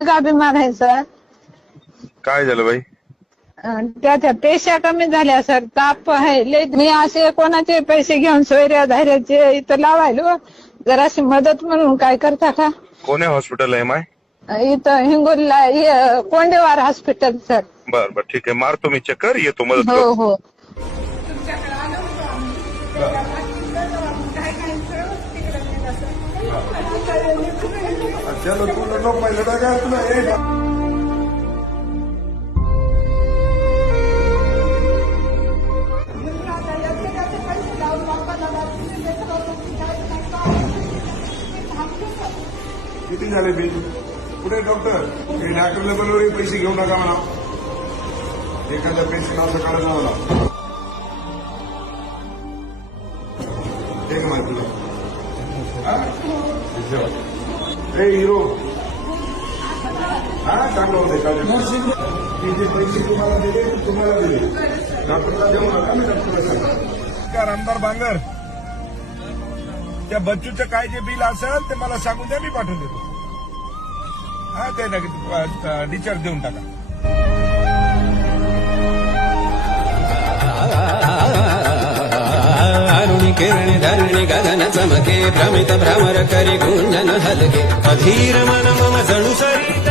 का बिमार आहे सर. काय झालं बाई? त्याच्या पेशा कमी झाल्या सर. ताप आहे लय. मी असे कोणाचे पैसे घेऊन सोयऱ्या धायऱ्याचे इथं लावायलो. जराशी मदत म्हणून काय करता का? कोण्या हॉस्पिटल आहे माय? इथं हिंगोलीला कोंडेवार हॉस्पिटल सर. बर बर ठीक आहे, मारतो मी चक्कर, येतो मदत हो करतो. हो. चलो तुला लोक पाहिलं का तुला किती झाले बिल? कुठे डॉक्टर? डॉक्टरला बरोबर पैसे घेऊ नका म्हणा. एखाद्या पेशंट असं काढत मला एक माहिती हिरो हा चांगलं होते जे पैसे तुम्हाला दिले तुम्हाला दिले. डॉक्टरला देऊ नका मी डॉक्टरला सांगा. आमदार बांगर त्या बच्चूचं काय जे बिल असेल ते मला सांगून द्या, मी पाठवून देतो. हा ते डिस्चार्ज देऊन टाका. किरण धरणी गगन चमके भ्रमित भ्रमर करी गुंजन हलके अधीर मन मम जणू सरी